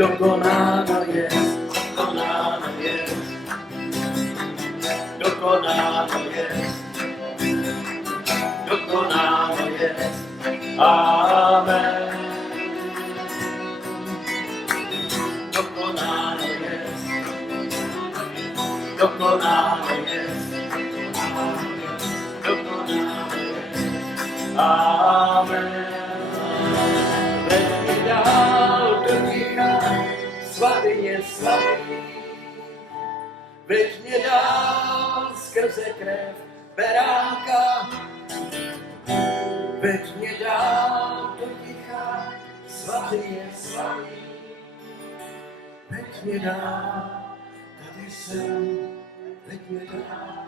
dokonáno je, dokonáno je, dokonáno je, amen. Dokonáno je, dokonáno je, dokonáno je, amen. Veď mi dál do ticha, svatý je svatý. Veď mě dál skrze krev beránka. Veď mě dál do ticha, svatý je svatý. Veď mě dál, tady jsem, veď mě dál.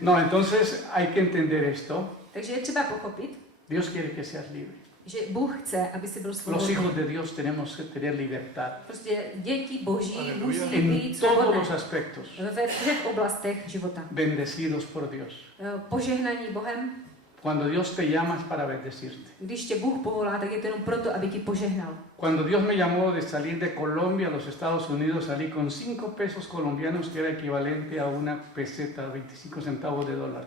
No, entonces hay que entender esto. Takže je třeba pochopit, Dios quiere que seas libre. že Bůh chce, aby si byl Los svobodný. hijos de Dios tenemos que tener libertad Prostě děti Boží musí en být todos svobodné los aspectos, ve všech oblastech života. bendecidos por Dios. Požehnaní Bohem. Cuando Dios te llama es para bendecirte. Když tě Bůh povolá, tak je to jenom proto, aby ti požehnal. Cuando Dios me llamó de salir de Colombia a los Estados Unidos, salí con 5 pesos colombianos, que era equivalente a una peseta, 25 centavos de dólar.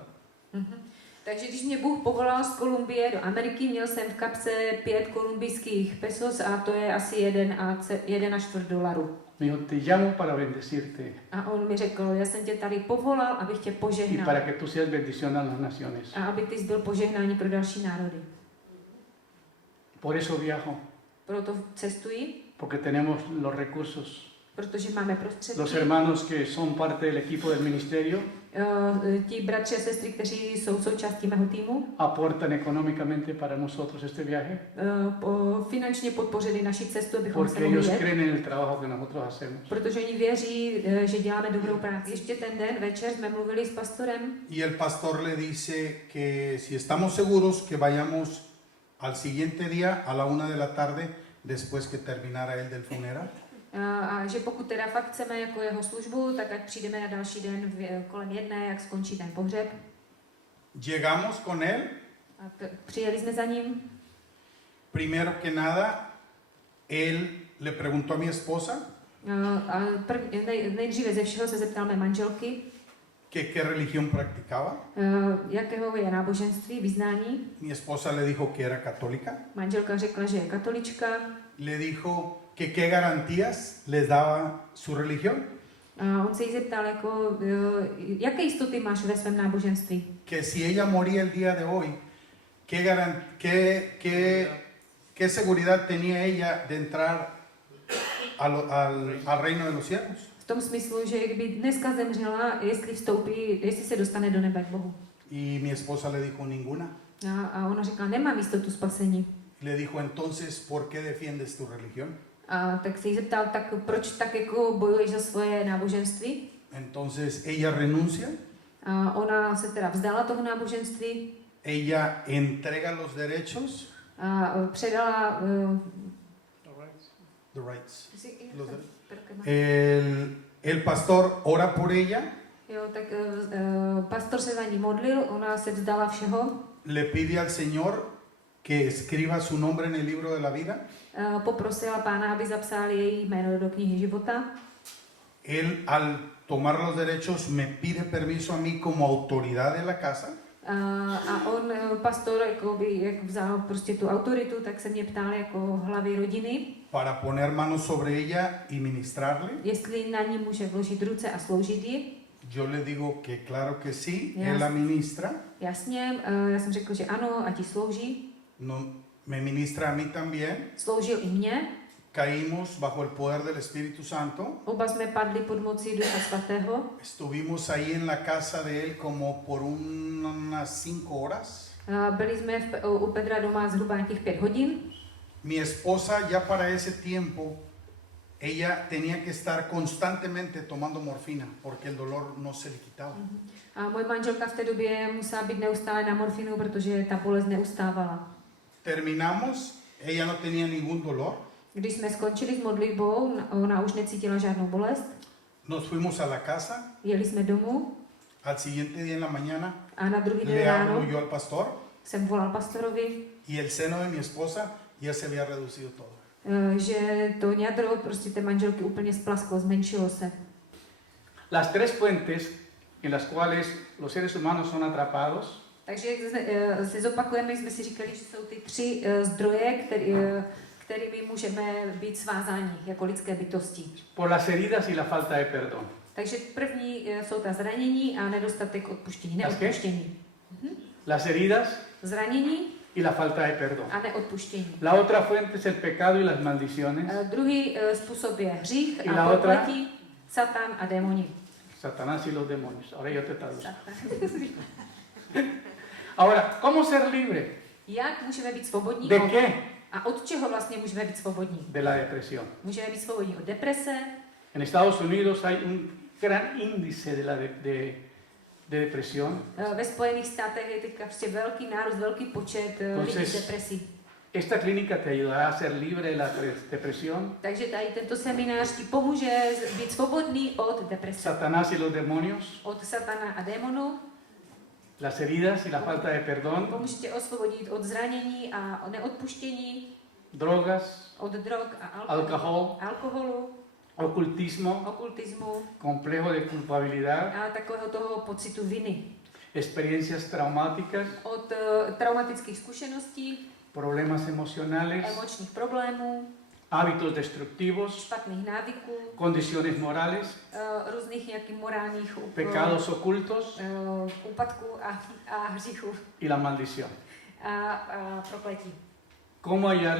Takže když mě Bůh povolal z Kolumbie do Ameriky, měl jsem v kapse 5 kolumbijských pesos a to je asi 1,25 dolaru. Me dijo, te llamo para bendecirte A on mi řekl, já jsem tě tady povolal, abych tě y požehnal. para que tú seas bendición a las naciones. A aby ty byl požehnání pro další národy. Por eso viajo, Proto cestuji, porque tenemos los recursos. protože máme prostředky. Los hermanos que son parte del equipo del ministerio Ti bratři a sestry, kteří jsou součástí mého týmu, aportan económicamente para nosotros este viaje, finančně podpořili naši cestu, abychom se porque mohli ellos jet, creen en el trabajo que nosotros hacemos. protože oni věří, že děláme dobrou práci. Ještě ten den večer jsme mluvili s pastorem Y el pastor le dice que si estamos seguros que vayamos al siguiente día a la 1 de la tarde después que terminara él del funeral. a že pokud teda fakt chceme jako jeho službu, tak ať přijdeme na další den kolem 1, jak skončí ten pohřeb. Llegamos con él. A přijeli jsme za ním. Primero que nada, él le preguntó a mi esposa A nejdříve ze všeho se zeptal mé manželky, que qué religión practicaba. jakého je náboženství, vyznání. Mi esposa le dijo que era católica. Manželka řekla, že je katolička. Le dijo que qué garantías les daba su religión. A on se jí zeptal, jako, jaké jistoty máš ve svém náboženství? Que si ella moría el día de hoy, ¿qué seguridad tenía ella de entrar al reino de los cielos? V tom smyslu, že kdyby dneska zemřela, jestli se dostane do nebe k Bohu. Y mi esposa le dijo ninguna. A ona řekla, nemám jistotu spasení. Le dijo, entonces, ¿por qué defiendes tu religión? A tak se jí zeptal, tak proč tak jako bojuješ za svoje náboženství? Entonces ella renuncia, A ona se teda vzdala toho náboženství ella entrega los derechos, a předala the rights. El pastor ora por ella, jo, tak pastor se za ní modlil, ona se vzdala všeho, le pide al Señor que escriba su nombre en el libro de la vida. Poprosila Pána, aby zapsal její jméno do knihy života. Él, al tomar los derechos, me pide permiso a mí como autoridad de la casa. A on, pastor, jak vzal prostě tu autoritu, tak se mě ptal jako hlavy rodiny, para poner manos sobre ella y ministrarle. jestli na ní může vložit ruce a sloužit jí. Yo le digo que claro que sí, Yes. él la ministra. Jasně, já jsem řekl, že ano, a ti slouží. No, me ministra a mí también. Sloužil i mě. Caímos bajo el poder del Espíritu Santo. Oba jsme padli pod mocí Ducha Svatého. Estuvimos ahí en la casa de él como por unas 5 horas. Byli jsme u Petra doma zhruba nějakých 5 hodin. Mi esposa ya para ese tiempo ella tenía que estar constantemente tomando morfina porque el dolor no se le quitaba. A moje manželka v té době musela být neustále na morfinu, protože ta bolest neustávala. Terminamos, ella no tenía ningún dolor. Když jsme skončili s modlitbou, ona už necítila žádnou bolest. Nos fuimos a la casa. Jeli jsme domů Al siguiente día en la mañana a na druhý den le hablo ráno yo al pastor jsem volal pastorovi, y el seno de mi esposa ya se había reducido todo. že to ňadro prostě té manželky úplně splasklo, zmenšilo se. Las tres fuentes en las cuales los seres humanos son atrapados Takže si zopakujeme, jsme si říkali, že jsou ty tři zdroje, kterými můžeme být svázáni jako lidské bytosti. por las heridas y la falta de perdón. Takže první jsou ta zranění a nedostatek odpuštění, neodpuštění. Las heridas Zranění y la falta de perdón. a neodpuštění. La otra fuente es el pecado y las maldiciones. Druhý způsob je hřích I a la otra? prokletí, Satan a démoni. Satanás y los demonios. Ahora yo te traduzco. Satan. Ahora, ¿cómo ser libre? Jak můžeme být svobodní? ¿De qué? A od čeho vlastně můžeme být svobodní? De la depresión. Můžeme být svobodní od deprese. En Estados Unidos hay un gran índice de depresión. Ve Spojených státech je teďka prostě velký nárůst, velký počet lidí s depresí. Esta clínica te ayudará a ser libre de la depresión. Takže tady tento seminář ti pomůže být svobodný od deprese. Satanás y los demonios. Od satana a démonu. Las heridas y la falta de perdón. Pomůže tě osvobodit od zranění a neodpuštění, Drogas, od drog a alkoholu, ocultismo, okultismu complejo de culpabilidad, a takového toho pocitu viny. experiencias traumáticas, Od traumatických zkušeností, problemas emocionales, emočních problémů, hábitos destructivos, špatných návyků, condiciones morales, různých nějakých morálních pecados ocultos úpadků a hříchů y la maldición. a prokletí. ¿Cómo hallar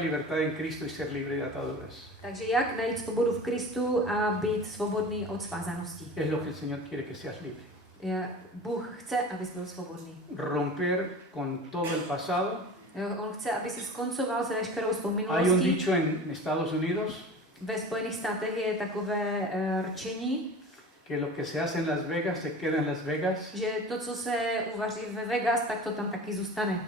libertad en Cristo y ser libre de ataduras? Takže jak najít svobodu v Kristu a být svobodný od svázanosti? Es lo que el Señor quiere que seas libre. Bůh chce, abys byl svobodný. Romper con todo el pasado. On chce, aby si skoncoval se veškerou svou Hay un minulostí. dicho en Estados Unidos Ve Spojených státech je takové rčení, que lo que se hace en Las Vegas se queda en Las Vegas, že to, co se uvaří ve Vegas, tak to tam taky zůstane.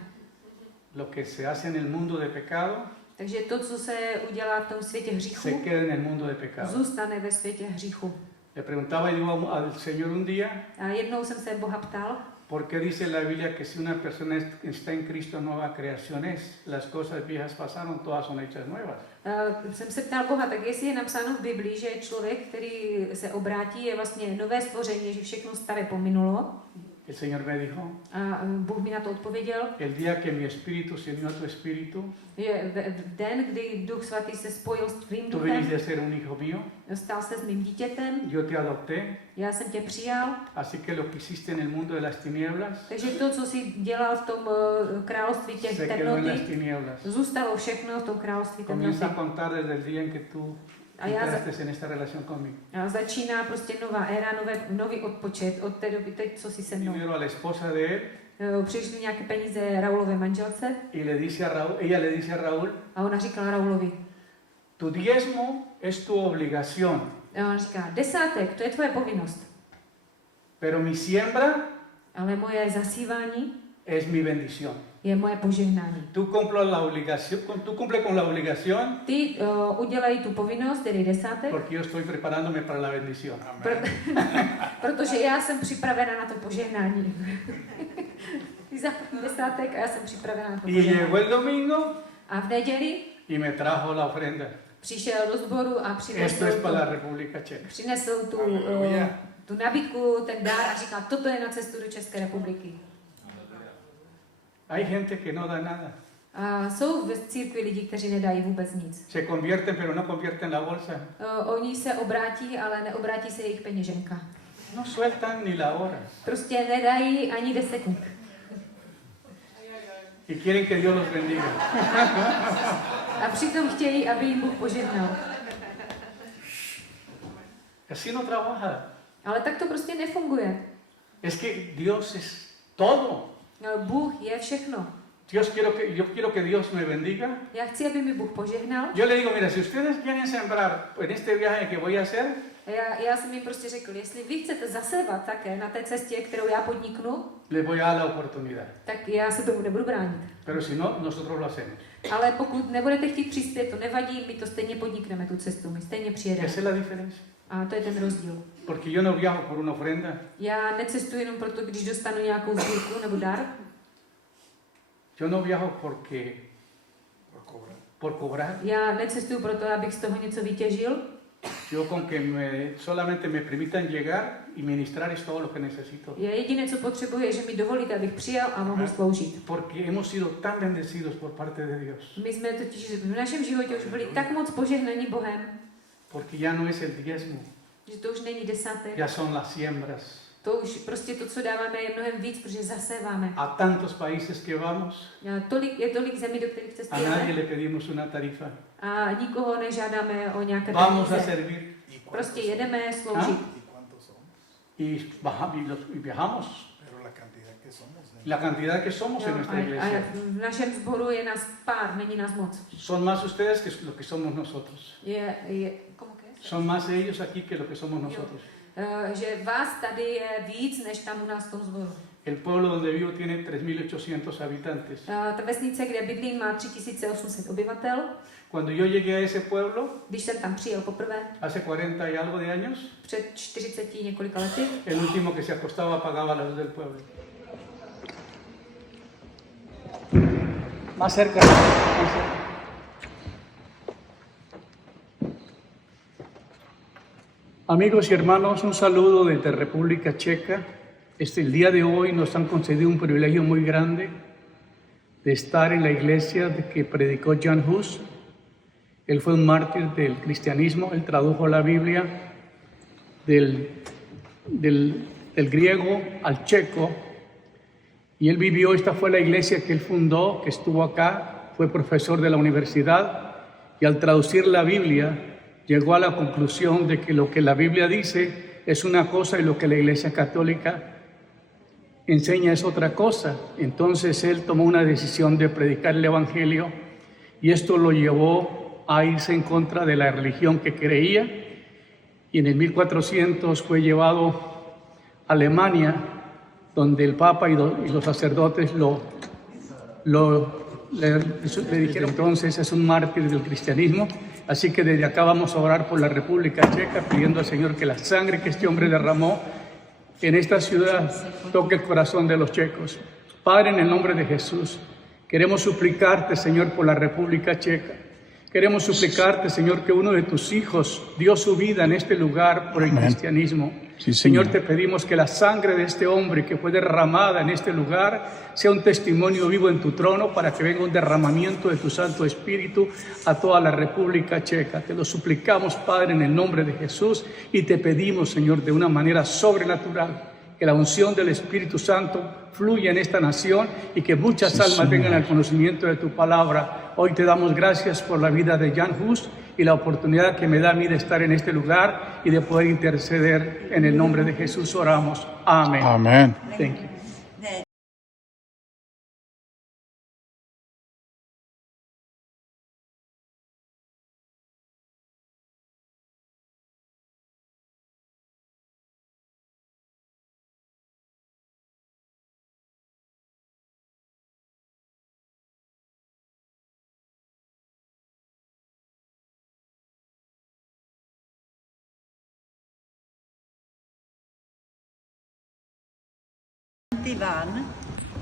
lo que se hace en el mundo de pecado Takže to, co se udělá v tom světě se hříchu, queda en el mundo de pecado. zůstane ve světě hříchu. Le preguntaba yo al Señor un día, A jednou jsem se Boha ptal, ¿por qué dice la Biblia que si una persona está en Cristo nueva creación es? Las cosas viejas pasaron, todas son hechas nuevas. jsem se ptal Boha, tak jestli je napsáno v Biblii, že člověk, který se obrátí, je vlastně nové stvoření, že všechno staré pominulo. El Señor me dijo, A Bůh mi na to odpověděl, el día que mi espíritu se unió a tu espíritu, že v den, kdy Duch Svatý se spojil s tvým tú viniste duchem, a ser un hijo mío, stal se s mým dítětem, yo te adopté, já jsem tě přijal, así que lo que hiciste en el mundo de las tinieblas takže to, co jsi dělal v tom království těch se quedó en las temnoty, tinieblas. zůstalo všechno v tom království Comienza a temnoty. contar desde el día en que tú A já entraste en esta relación conmigo. A začíná prostě nová éra, nový odpočet od té doby, teď, co jsi se mnou. Primero a la esposa de él Přišly nějaké peníze Raulové manželce y le dice a Raúl, ella le dice a Raúl, a ona říkala Raulovi, tu diezmo es tu obligación, a ona říká, desátek, to je tvoje povinnost, pero mi siembra ale moje zasívání es mi bendición. je moje požehnání. Tú cumple con la obligación Ty udělej tu povinnost, tedy desátek, porque yo estoy preparándome para la bendición. protože já jsem připravena na to požehnání. Ty zaplatí desátek a já jsem připravena na to Y požehnání. llegó el domingo A v neděli y me trajo la ofrenda. přišel do sboru a Esto es para la República Checa. přinesl tu nabídku, ten dár a říkal, toto je na cestu do České republiky. Hay gente que no da nada. A jsou v církvi lidi, kteří nedají vůbec nic. Se convierten pero no convierten la bolsa. Oni se obrátí, ale neobrátí se jejich peněženka. No sueltan ni la hora. Prostě nedají ani desetník. Y quieren que Dios los bendiga. A přitom chtějí, aby jim Bůh požehnal. Así no trabaja. Ale tak to prostě nefunguje. Es que Dios es todo. Bůh je všechno. Yo quiero que Dios me bendiga. Já chci, aby mi Bůh požehnal. Yo le digo, mira, si ustedes quieren sembrar en este viaje que voy a hacer, Já jsem jim prostě řekl, jestli vy chcete zasevat také na té cestě, kterou já podniknu, les voy a dar la oportunidad. tak já se tomu nebudu bránit. Pero si no, nosotros lo hacemos. Ale pokud nebudete chtít přispět, to nevadí, my to stejně podnikneme, tu cestu, my stejně přijedeme. Esa es la diferencia. A to je ten rozdíl. Porque yo no viajo por una ofrenda. Já necestuji jenom proto, když dostanu nějakou sbírku nebo dar. Yo no viajo por cobrar. Já necestuju proto, abych z toho něco vytěžil. Yo con que solamente me permitan llegar y ministrar es todo lo que necesito. Já jediné, co potřebuji, je, že mi dovolíte, abych přijal a mohl sloužit. Porque hemos sido tan bendecidos por parte de Dios. My jsme totiž v našem životě už byli tak moc požehnaní Bohem, Porque ya no es el diezmo, že to už není desátek. ya son las siembras. To už prostě to, co dáváme, je mnohem víc, protože zaséváme. A tantos países que vamos, Je tolik zemí, do kterých a nadie cestujeme le pedimos una tarifa. a nikoho nežádáme o nějaké Vamos a peníze. servir Prostě jedeme sloužit. y viajamos. Pero la cantidad que somos. La cantidad que somos en Jo, nuestra a iglesia. v našem sboru je nás pár, není nás moc. Son más ustedes que lo que somos nosotros. Como que es? Son más ellos aquí que lo que somos nosotros. Že vás tady je víc, než tam u nás v tom sboru. El pueblo donde vivo tiene 3.800 habitantes. Ta vesnice, kde bydlím, má 3800 obyvatel. Cuando yo llegué a ese pueblo, Když jsem tam přijel poprvé, hace 40 y algo de años, před 40 několika lety, el último que se acostaba apagaba la luz del pueblo. Más cerca. Amigos y hermanos, un saludo desde República Checa. El día de hoy nos han concedido un privilegio muy grande de estar en la iglesia de que predicó Jan Hus. Él fue un mártir del cristianismo, él tradujo la Biblia del griego al checo y él vivió, esta fue la iglesia que él fundó, que estuvo acá, fue profesor de la universidad y al traducir la Biblia llegó a la conclusión de que lo que la Biblia dice es una cosa y lo que la Iglesia Católica enseña es otra cosa. Entonces él tomó una decisión de predicar el Evangelio y esto lo llevó a irse en contra de la religión que creía y en el 1400 fue llevado a Alemania, donde el Papa y los sacerdotes le dijeron entonces es un mártir del cristianismo. Así que desde acá vamos a orar por la República Checa, pidiendo al Señor que la sangre que este hombre derramó en esta ciudad toque el corazón de los checos. Padre, en el nombre de Jesús, queremos suplicarte, Señor, por la República Checa. Queremos suplicarte, Señor, que uno de tus hijos dio su vida en este lugar por el cristianismo. Sí, Señor, Señor, te pedimos que la sangre de este hombre que fue derramada en este lugar sea un testimonio vivo en tu trono para que venga un derramamiento de tu Santo Espíritu a toda la República Checa. Te lo suplicamos, Padre, en el nombre de Jesús y te pedimos, Señor, de una manera sobrenatural, que la unción del Espíritu Santo fluya en esta nación y que muchas Sí, almas Señor. vengan al conocimiento de tu palabra. Hoy te damos gracias por la vida de Jan Hus y la oportunidad que me da a mí de estar en este lugar y de poder interceder. En el nombre de Jesús oramos. Amén. Amén. Thank you.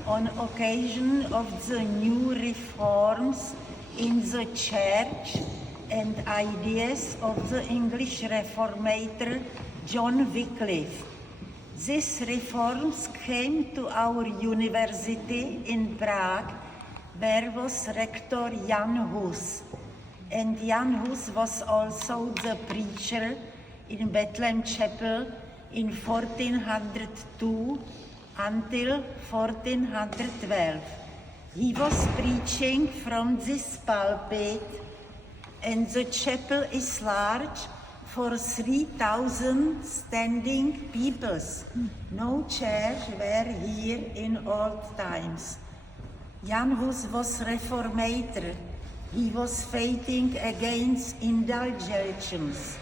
On occasion of the new reforms in the church and ideas of the English reformator John Wycliffe. These reforms came to our university in Prague, where was rector Jan Hus. And Jan Hus was also the preacher in Bethlehem Chapel in 1402 until 1412. He was preaching from this pulpit, and the chapel is large for 3,000 standing peoples. No church were here in old times. Jan Hus was reformator. He was fighting against indulgences.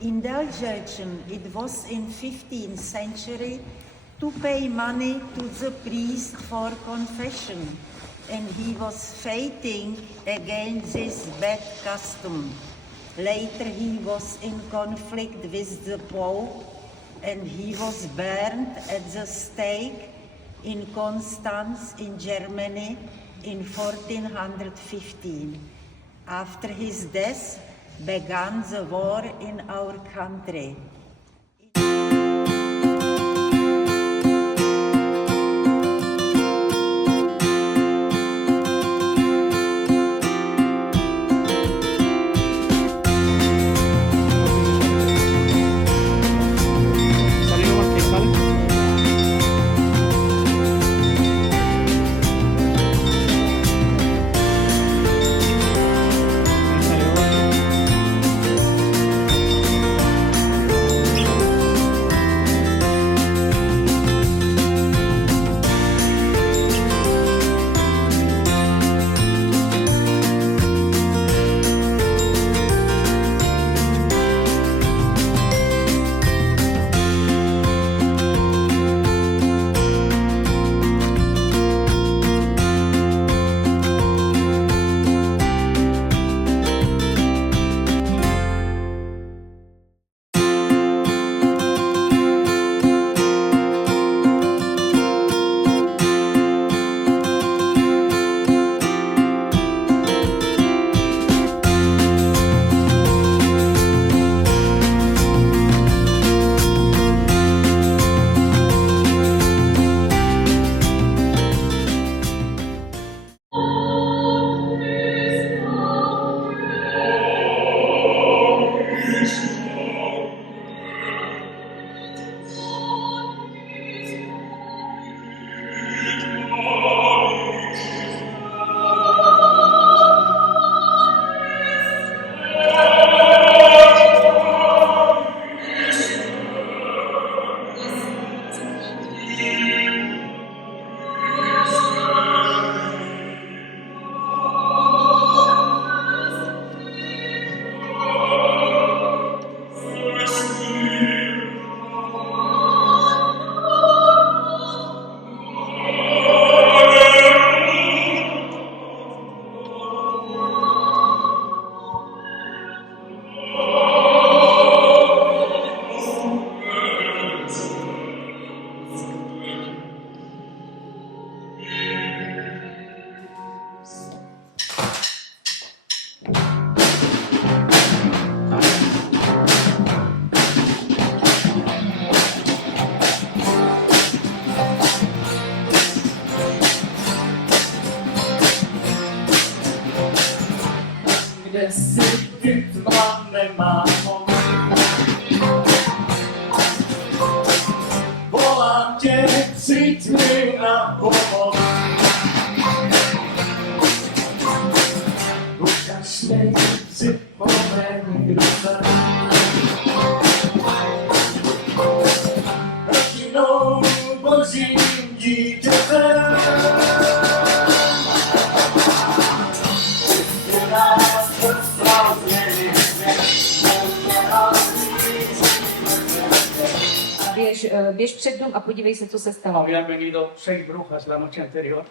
Indulgence, it was in 15th century to pay money to the priest for confession. And he was fighting against this bad custom. Later he was in conflict with the Pope and he was burned at the stake in Constance in Germany in 1415. After his death began the war in our country. Kde jsi ty tma nemá moc. Volám tě, přijď mi na pomoc. Ukaž mi, připomeň, kdo jsem. Rodinou božím dítětem. Běž před dům a podívej se, co se stalo. Habían venido 6 brujas la noche anterior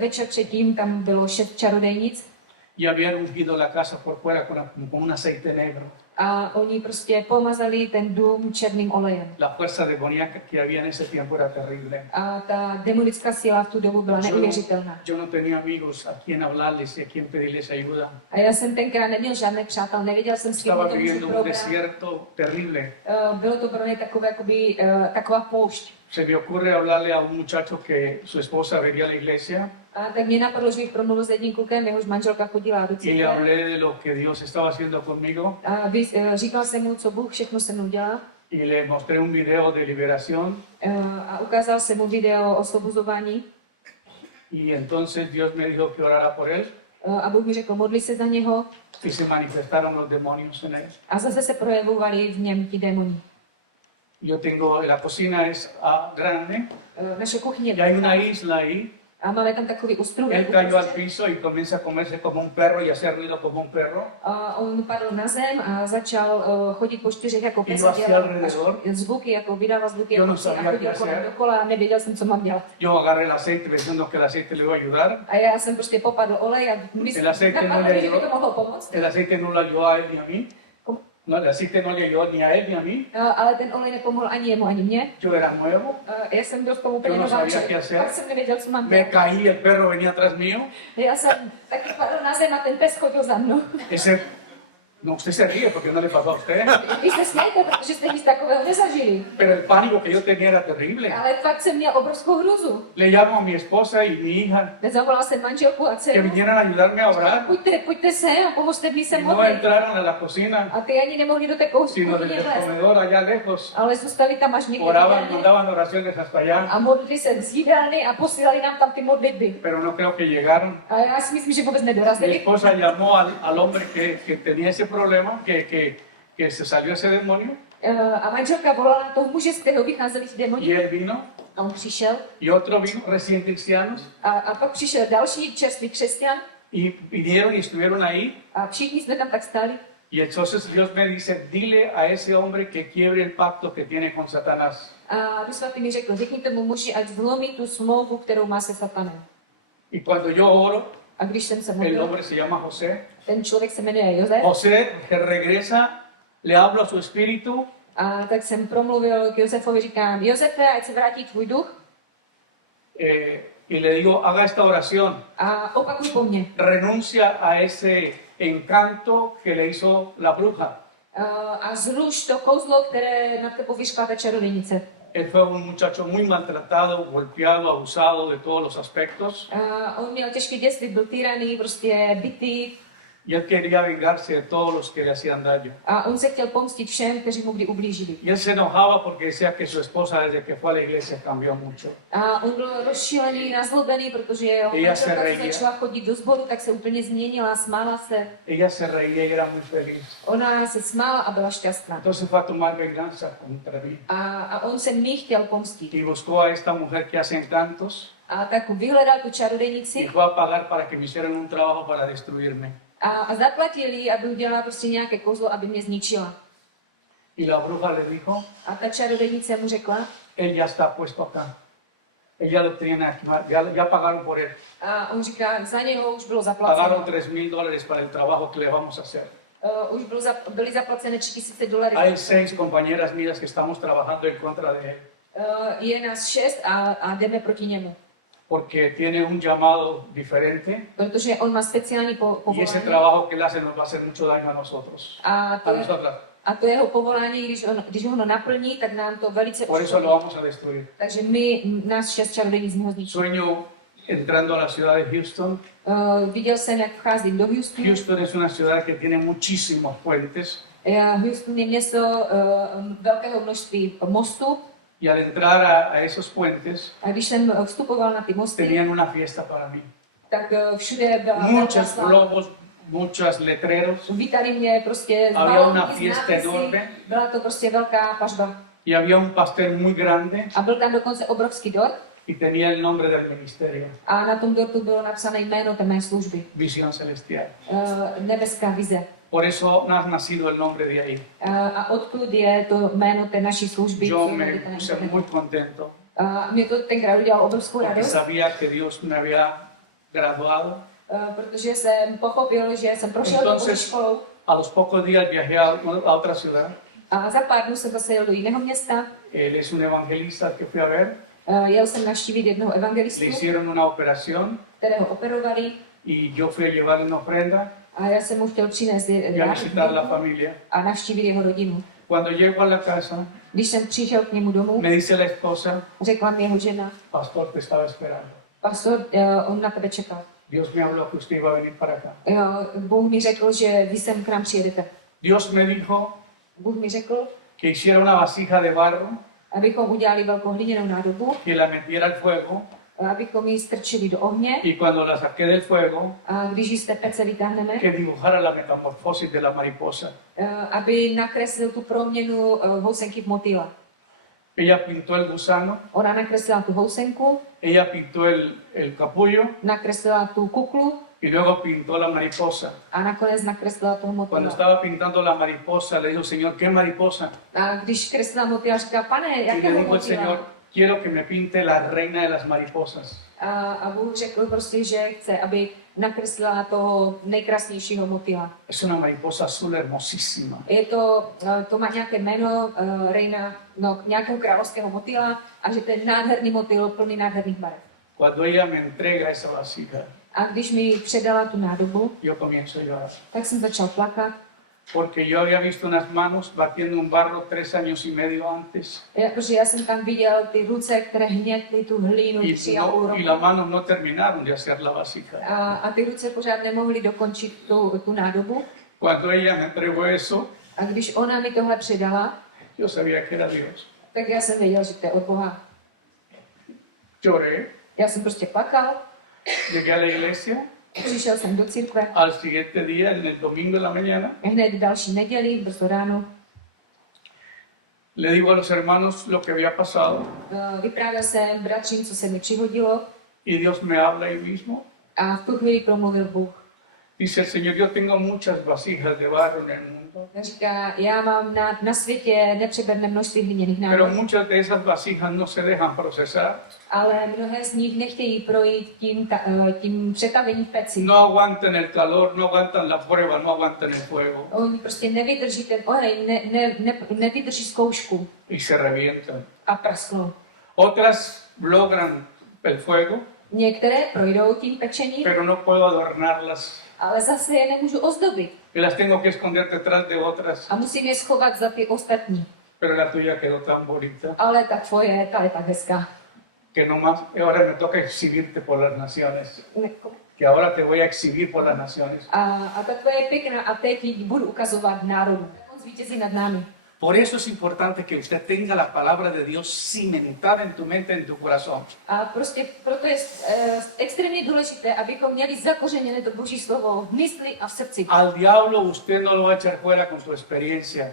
Večer předtím tam bylo 6 čarodejnic y habían ungido la casa por fuera con un aceite negro. a oni prostě pomazali ten dům černým olejem. La fuerza demoníaca que había en ese tiempo era terrible. A ta demonická síla v tu dobu byla neuvěřitelná. Yo no tenía amigos a quien hablarles y a quien pedirles ayuda. A já jsem tenkrát neměl žádné přátel, nevěděl jsem s kým Estaba to můžu viviendo un probrat. desierto terrible. Bylo to pro mě takové, jakoby, taková poušť. Se me ocurre hablarle a un muchacho que su esposa venía a la iglesia A tak mě napadlo, že bych promluvil s jedním klukem, jehož manželka chodila do y le církve. hablé de lo que Dios estaba haciendo conmigo A říkal jsem mu, co Bůh všechno se mnou dělá. y le mostré un video de liberación A ukázal jsem mu video o osvobozování. y entonces Dios me dijo que orara por él A Bůh mi řekl, modli se za něho. y se manifestaron los demonios en él. A zase se projevovali v něm ti démoni. Yo tengo, la cocina es grande Naše kuchyně y hay una isla ahí A máme tam takový Él ostrůvek. cayó al piso y comienza a comerse como un perro y hacer ruido como un perro. A on padl na zem a začal chodit po čtyřech jako pes Iba a hacia dělal alrededor. zvuky, jako vydával zvuky Yo jako no psi a sabía chodil qué kolem hacer. dokola a nevěděl jsem, co mám dělat. Yo agarré el aceite pensando que el aceite le iba a ayudar. A já jsem prostě popadl olej a myslím, El aceite no napadlo le mi, že by to ayudó, mohlo pomoct. el aceite no le ayudó a él ni a mí. ¿Cómo? No, el aceite no le ayudó ni a él ni a mí. Ale ten olej nepomohl ani jemu, ani mně. Yo era nuevo. Já jsem byl v tom úplně Yo no nová sabía člověk. qué hacer. Pak jsem nevěděl, co mám Me dělat. caí, el perro venía atrás mío. Já jsem taky padl na zem a ten pes chodil za mnou. Ese, no, usted se ríe porque no le pasó a usted. Vy se smějte, protože jste nic takového nezažili. Pero el pánico que yo tenía era terrible. Ale fakt jsem měl obrovskou hruzu. Le llamo a mi esposa y mi hija Zavolal jsem manželku a que dceru. vinieran a ayudarme a orar. Pojďte sem a pomozte mi se Y no modlit. entraron a la cocina, A ty ani nemohli do té kuchyně sino desde el vlézt. comedor allá lejos. Ale zůstali tam až někde v Oraban, jídelně mandaban oraciones hasta allá, a modlili se z jídelny a posílali nám tam ty modlitby. pero no creo que llegaron. A já si myslím, že vůbec Mi nedorazili. esposa llamó al hombre que tenía ese problema, que se salió ese demonio, A manželka volala na toho muže, z kterého vycházeli ty y démoni. él vino, A on přišel. y otro vino, recién cristianos, A pak přišel další čerstvý křesťan. y vinieron y estuvieron ahí. A všichni jsme tam tak stáli. Y entonces Dios me dice, dile a ese hombre que quiebre el pacto que tiene con Satanás. A Duch Svatý mi řekl, řekni tomu muži, ať zlomí tu smlouvu, kterou má se Satanem. Y cuando yo oro, A když jsem se el modlil, hombre se llama José. ten člověk se jmenuje Josef. José que regresa, le hablo a su espíritu A tak jsem promluvil k Josefovi, říkám, Josefe, ať se vrátí tvůj duch y le digo, haga esta oración. a opakuj po mně. Renuncia a ese encanto que le hizo la bruja. A zruš to kouzlo, které nad tebou vyšla ta čarodějnice. Él fue un muchacho muy maltratado, golpeado, abusado de todos los aspectos. A on měl těžké dětství, byl týraný, prostě bitý. Y él quería vengarse de todos los que le hacían daño. A on se chtěl pomstit všem, kteří mu kdy ublížili. Y él se enojaba porque decía que su esposa desde que fue a la iglesia cambió mucho. A on byl rozšilený, nazlobený, protože jeho Ella se manželka, reía. co začala chodit do sboru, tak se úplně změnila, smála se. Ella se reía y era muy feliz. Ona se smála a byla šťastná. Entonces fue a tomar venganza contra mí. A on se mi chtěl pomstit. Y buscó a esta mujer que hace encantos A tak vyhledal tu y čarodějnici fue a pagar para que me hicieran un trabajo para destruirme. a zaplatil jí, aby udělala prostě nějaké kouzlo, aby mě zničila. Y la bruja le dijo, A ta čarodějnice mu řekla, él ya está puesto acá. Ella lo tiene aquí, ya pagaron por él. a on říká, za něho už bylo Pagaron zaplaceno. $3,000 para el trabajo que le vamos a hacer. Už byly zaplacené $3,000. Hay 6 compañeras mías que estamos trabajando en contra de él, Je nás 6 a jdeme proti němu. porque tiene un llamado diferente Protože on má speciální y ese povolání. trabajo que él hace nos va a hacer mucho daño a nosotros, A a nosotras. to jeho povolání, když ho naplní, tak nám to velice Por eso uškodí. lo vamos a destruir. Takže nás 6 čarodějnic z něho zničí. Sueño entrando a la ciudad de Houston. Viděl jsem, jak vcházím do Houstonu. Houston es una ciudad que tiene muchísimos puentes Houston je město velkého množství mostů. y al entrar a esos puentes A když jsem vstupoval na ty mosty, tenían una fiesta para mí. tak všude byla velká Muchos sláva. globos, muchos letreros Vítali mě prostě Había una balónky s fiesta nápisy. enorme. Byla to prostě velká pažba. y había un pastel muy grande A byl tam dokonce obrovský dort. y tenía el nombre del ministerio, A na tom dortu bylo napsané jméno té mé služby. Visión Celestial. Nebeská vize. Por eso ha nacido el nombre de ahí. A odkud je to jméno té naší služby? Yo co me je na puse internetu. muy contento A mě to tenkrát udělalo obrovskou porque radost, sabía que Dios me había graduado. protože jsem pochopil, že jsem prošel tou Entonces, školou. a los pocos días viajé a otra ciudad. A za pár dnů jsem zase jel do jiného města. Él es un evangelista que fui a ver. Jel jsem navštívit jednoho Le evangelistu, hicieron una operación kterého operovali. y yo fui a llevarle una ofrenda A já jsem mu chtěl přinést y a visitar la familia. a navštívit jeho rodinu. Cuando llego a la casa, Když jsem přišel k němu domů, me dice la esposa, řekla mi jeho žena, pastor, te estaba esperando. pastor, on na tebe čekal. Dios me habló que usted iba a venir para acá. Bůh mi řekl, že vy sem k nám přijedete. Dios me dijo Bůh mi řekl, que hiciera una vasija de barro, abychom udělali velkou hliněnou nádobu, que la metiera al fuego abychom ji strčili do ohně y cuando la saqué del fuego, a když ji z té pece vytáhneme, que dibujara la metamorfosis de la mariposa. aby nakreslil tu proměnu housenky v motýla. Ella pintó el gusano, Ona nakreslila tu housenku, ella pintó el capullo nakreslila tu kuklu y luego pintó la mariposa. a nakonec nakreslila toho Cuando motýla. estaba pintando la mariposa, le dijo, Señor, ¿qué mariposa? A když kreslila motýla, říká, pane, Y le jakého dijo el Señor, motýla? quiero que me pinte la reina de las mariposas. A Bůh řekl prostě, že chce, aby nakreslila toho nejkrásnějšího motýla. Es una mariposa azul hermosísima. To má nějaké jméno, Reina, no, nějakého královského motýla a že to je nádherný motýl plný nádherných barev. Cuando ella me entrega esa vasija, A když mi předala tu nádobu, yo comienzo a llorar. tak jsem začal plakat, Porque yo había visto unas manos batiendo un barro 3 años y medio antes. protože já jsem tam viděl ty ruce, které hnětly tu hlínu Y, 3,5 roku. y las manos no terminaron de hacer la vasija. A ty ruce pořád nemohly dokončit tu nádobu. Cuando ella me entregó eso, A když ona mi tohle předala, yo sabía que era Dios. tak já jsem věděl, že to je od Boha. Lloré, Já jsem prostě plakal, llegué a la iglesia. přišel jsem do církve, Al siguiente día, en el domingo de la mañana, hned další neděli, brzo ráno, le digo a los hermanos lo que había pasado vyprávěl jsem bratřím, co se mi přihodilo y Dios me habla ahí mismo. a v tu chvíli promluvil Bůh. Dice el Señor, yo tengo muchas vasijas de barro en el mundo, Říká, já mám na světě nepřeberné množství hliněných pero nádobí, muchas de esas vasijas no se dejan procesar, ale mnohé z nich nechtějí projít tím přetavením v peci. no aguantan el calor, no aguantan la prueba, no aguantan el fuego Oni prostě nevydrží ten oheň, nevydrží zkoušku y se revientan. a prasknou. Otras logran el fuego, Některé projdou tím pečením, pero no puedo adornarlas ale zase je nemůžu ozdobit y las tengo que esconder detrás de otras, a musím je schovat za ty ostatní. pero la tuya quedó tan bonita Ale ta tvoje, ta je tak hezká. que nomás ahora me toca exhibirte por las naciones, que ahora te voy a exhibir por las naciones. A ta tvoje je pěkná a teď ji budu ukazovat národu. On zvítězí nad námi. Por eso es importante que usted tenga la palabra de Dios cimentada en tu mente, en tu corazón. A prostě proto je extrémně důležité, abychom měli zakořeněné to Boží slovo v mysli a v srdci. Al diablo usted no lo va a echar fuera con su experiencia,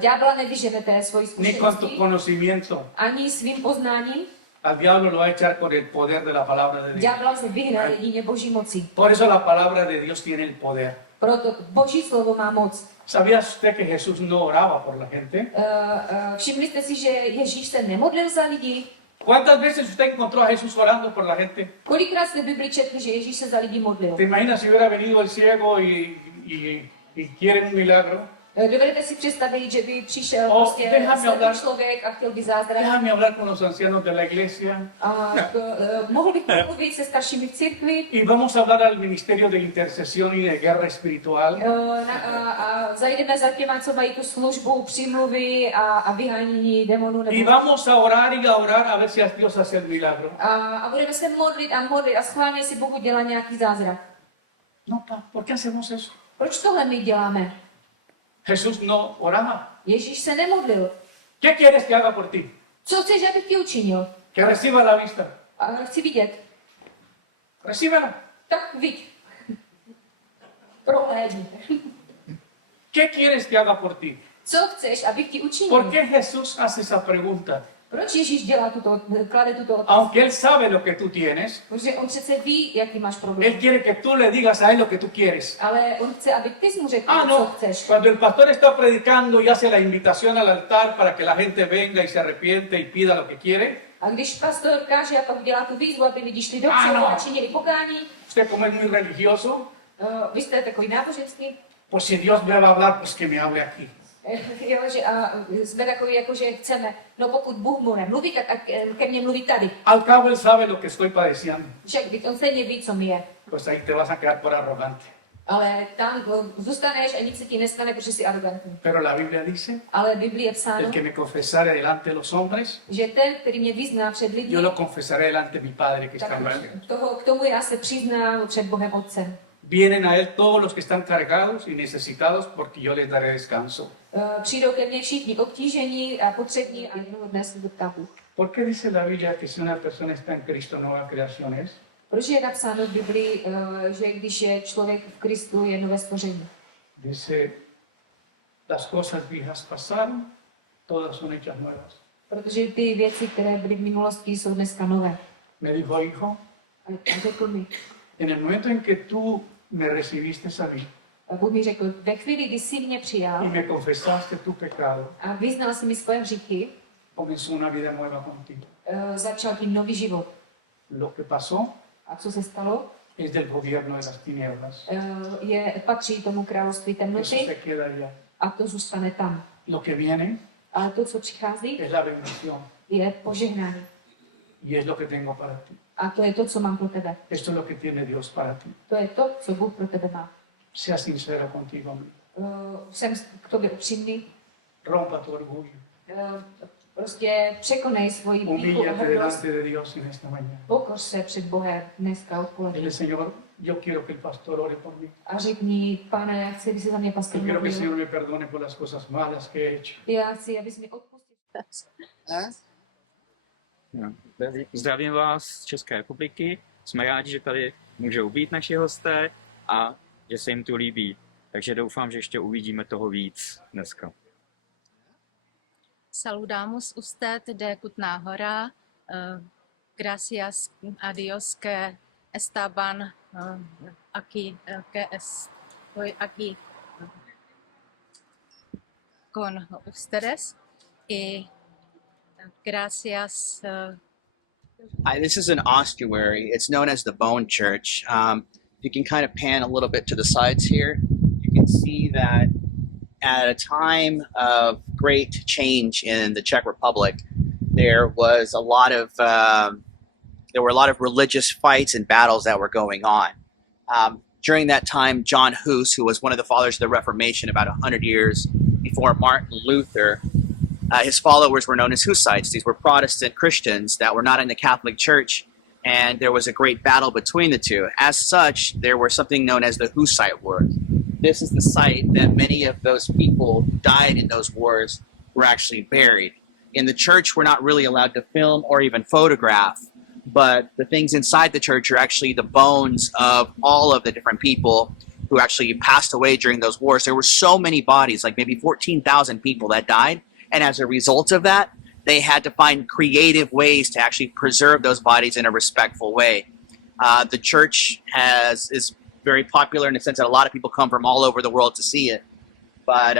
Ďábla nevyženete svojí ni con tu zkušeností, conocimiento. ani svým poznáním. Al diablo lo va a echar con el poder de la palabra de Dios. Ďábla se vyhne jedině Boží mocí. Por eso la palabra de Dios tiene el poder. Proto Boží slovo má moc. ¿Sabía usted que Jesús no oraba por la gente? Všimli jste si, že Ježíš se nemodlil za lidi? ¿Cuántas veces usted encontró a Jesús orando por la gente? Kolikrát jste v Bibli četli, že Ježíš se za lidi modlil? ¿Te imaginas si hubiera venido el ciego y quiere un milagro? Dovedete si představit, že by přišel Oh, prostě déjame slepý hablar. člověk a chtěl by zázrak? Déjame hablar con los ancianos de la iglesia A mohl bych mluvit se staršími v církvi y vamos a hablar al ministerio de intercesión y de guerra espiritual. a zajdeme za těma, co mají tu službu přímluvy a vyhánění demonů. Y vamos a orar a ver si Dios hace el milagro. A budeme se modlit a schválně si Bohu dělat nějaký zázrak. No, ¿por qué hacemos eso? Proč tohle my děláme? Jesús no oraba. Ježíš se nemodlil. ¿Qué quieres que haga por ti? Co chceš, abych ti učinil? Que reciba la vista. A chci vidět. Recíbela. Tak viď. Prohlédni. ¿Qué quieres que haga por ti? Co chceš, abych ti učinil? ¿Por qué Jesús hace esa pregunta? Proč Ježíš klade tuto otázku? Aunque Él sabe lo que tú tienes, Protože on přece ví, jaký máš problém. Él quiere que tú le digas a Él lo que tú quieres. Ale on chce, aby ty jsi mu řekl, Ah, co no, chceš. cuando el pastor está predicando y hace la invitación al altar para que la gente venga y se arrepiente y pida lo que quiere, A když pastor káže a pak dělá tu výzvu, aby lidi šli Ano. dopředu a činili pokání, usted como es muy religioso, vy jste takový náboženský, pues si Dios me va a hablar, pues que me hable aquí. jo, že a jsme takový, jako že chceme, no pokud Bůh mu nemluví, tak ať ke mně mluví tady. Al cabo Él sabe lo que estoy padeciendo, Však když on stejně ví, co mi je. pues ahí te vas a quedar por arrogante. Ale tam zůstaneš a nic se ti nestane, protože jsi arrogantní. Pero la Biblia dice, Ale v Biblii je psáno, el que me confesare delante de los hombres, že ten, který mě vyzná před lidmi, yo lo confesaré delante de mi Padre que está tak en los cielos. k tomu já se přiznám před Bohem Otcem. Vienen a Él todos los que están cargados y necesitados, porque yo les daré descanso. Přijdou ke mně všichni obtížení a potřební a jednoho dne se zeptá Bůh. ¿Por qué dice la Biblia que si una persona está en Cristo, nueva creación es? Proč je napsáno v Biblii, že když je člověk v Kristu, je nové stvoření? Dice, las cosas viejas pasaron, todas son hechas nuevas. Protože ty věci, které byly v minulosti, jsou dneska nové. Me dijo, hijo, A řekl mi, en el momento en que tú me recibiste a mí a Bůh mi řekl, ve chvíli, kdy jsi mě y přijal me confesaste tu pecado, a vyznal si mi svoje hříchy, comenzó una vida nueva contigo. začal tím nový život. Lo que pasó A co se stalo? es del gobierno de las tinieblas. Patří tomu království Eso temnoty se queda allá. a to zůstane tam. Lo que viene Ale to, co přichází, es la bendición je požehnání. y es lo que tengo para ti. A to je to, co mám pro tebe. Esto es lo que tiene Dios para ti. To je to, co Bůh pro tebe má. Sea sincero contigo mismo. Jsem k tobě upřímný. Rompa tu orgullo. Prostě překonej svoji pýchu a Humíllate hrdost. delante de Dios en esta mañana. Pokoř se před Bohem dneska Dile, odpoledne. Señor, yo quiero que el pastor ore por mí. A řekni, pane, chci, aby si za mě pastor Yo quiero que el modlil. Señor me perdone por las cosas malas que he hecho. Já chci, abys mi odpustil. Zdravím vás z České republiky. Jsme rádi, že tady můžou být naši hosté a že se jim tu líbí. Takže doufám, že ještě uvidíme toho víc dneska. Saludamos usted de Kutná Hora. Gracias a Dios que estaban aquí, que estoy aquí con ustedes. Y gracias. Hi, this is an ossuary. It's known as the Bone Church. You can kind of pan a little bit to the sides here. You can see that at a time of great change in the Czech Republic, there were a lot of religious fights and battles that were going on. During that time, John Hus, who was one of the fathers of the Reformation about 100 years before Martin Luther, his followers were known as Hussites. These were Protestant Christians that were not in the Catholic Church, and there was a great battle between the two. As such, there was something known as the Hussite Wars. This is the site that many of those people who died in those wars were actually buried. In the church, we're not really allowed to film or even photograph, but the things inside the church are actually the bones of all of the different people who actually passed away during those wars. There were so many bodies, like maybe 14,000 people that died, and as a result of that, they had to find creative ways to actually preserve those bodies in a respectful way. The church is very popular in the sense that a lot of people come from all over the world to see it. But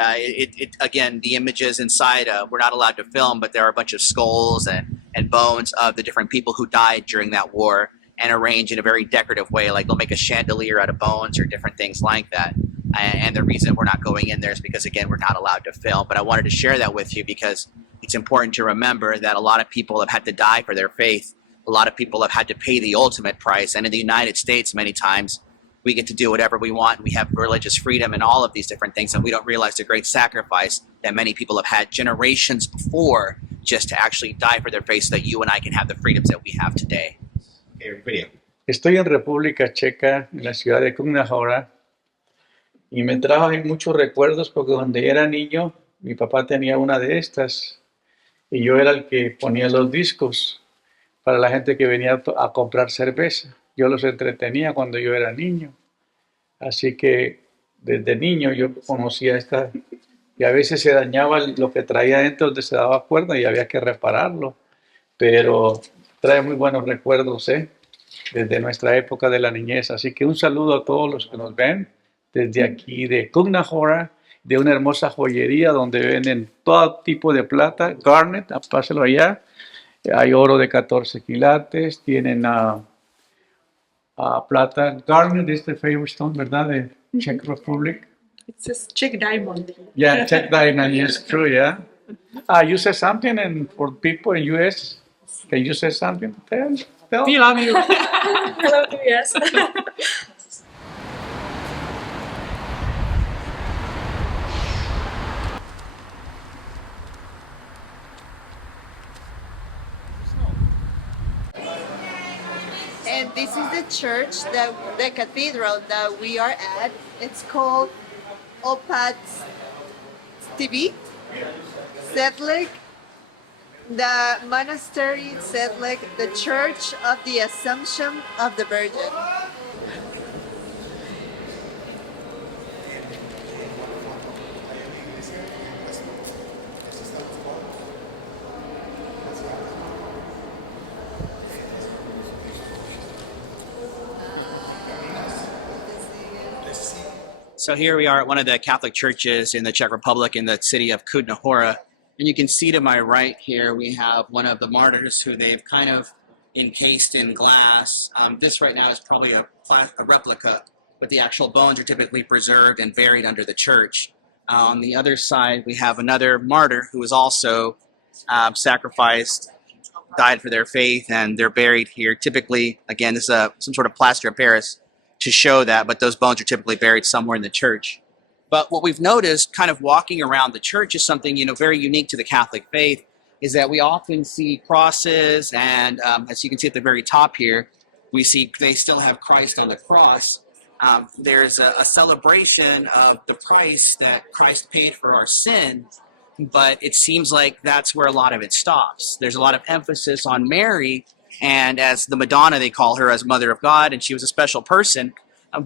again, the images inside, we're not allowed to film, but there are a bunch of skulls and bones of the different people who died during that war and arranged in a very decorative way. Like they'll make a chandelier out of bones or different things like that. And the reason we're not going in there is because, again, we're not allowed to film. But I wanted to share that with you because it's important to remember that a lot of people have had to die for their faith. A lot of people have had to pay the ultimate price. And in the United States, many times, we get to do whatever we want. We have religious freedom and all of these different things. And we don't realize the great sacrifice that many people have had generations before just to actually die for their faith so that you and I can have the freedoms that we have today. Okay, video. Estoy en República Checa, en la ciudad de Kutná Hora, y me trajo muchos recuerdos porque cuando yo era niño, mi papá tenía una de estas y yo era el que ponía los discos para la gente que venía a comprar cerveza. Yo los entretenía cuando yo era niño. Así que desde niño yo conocía esta, y a veces se dañaba lo que traía dentro donde se daba cuerda y había que repararlo. Pero trae muy buenos recuerdos, desde nuestra época de la niñez. Así que un saludo a todos los que nos ven desde aquí de Kutná Hora, de una hermosa joyería donde venden todo tipo de plata, garnet, páselo allá. Hay oro de 14 quilates, tienen plata. Garnet is the favorite stone, ¿verdad? De Czech Republic. It says Czech diamond. Yeah, Czech diamond, yes, true, yeah. You said something and for people in US, can you say something? Tell. We love you. I love you, yes. And this is the church, the cathedral that we are at. It's called Opat Stibi, Sedlik, the monastery Sedlik, the Church of the Assumption of the Virgin. So here we are at one of the Catholic churches in the Czech Republic in the city of Kutná Hora. And you can see to my right here, we have one of the martyrs who they've kind of encased in glass. This right now is probably a replica, but the actual bones are typically preserved and buried under the church. On the other side, we have another martyr who was also sacrificed, died for their faith, and they're buried here. Typically, again, this is some sort of plaster of Paris to show that, but those bones are typically buried somewhere in the church. But what we've noticed kind of walking around the church is something, very unique to the Catholic faith, is that we often see crosses, and as you can see at the very top here, we see they still have Christ on the cross. There's a celebration of the price that Christ paid for our sin, but it seems like that's where a lot of it stops. There's a lot of emphasis on Mary, and as the Madonna, they call her as Mother of God, and she was a special person,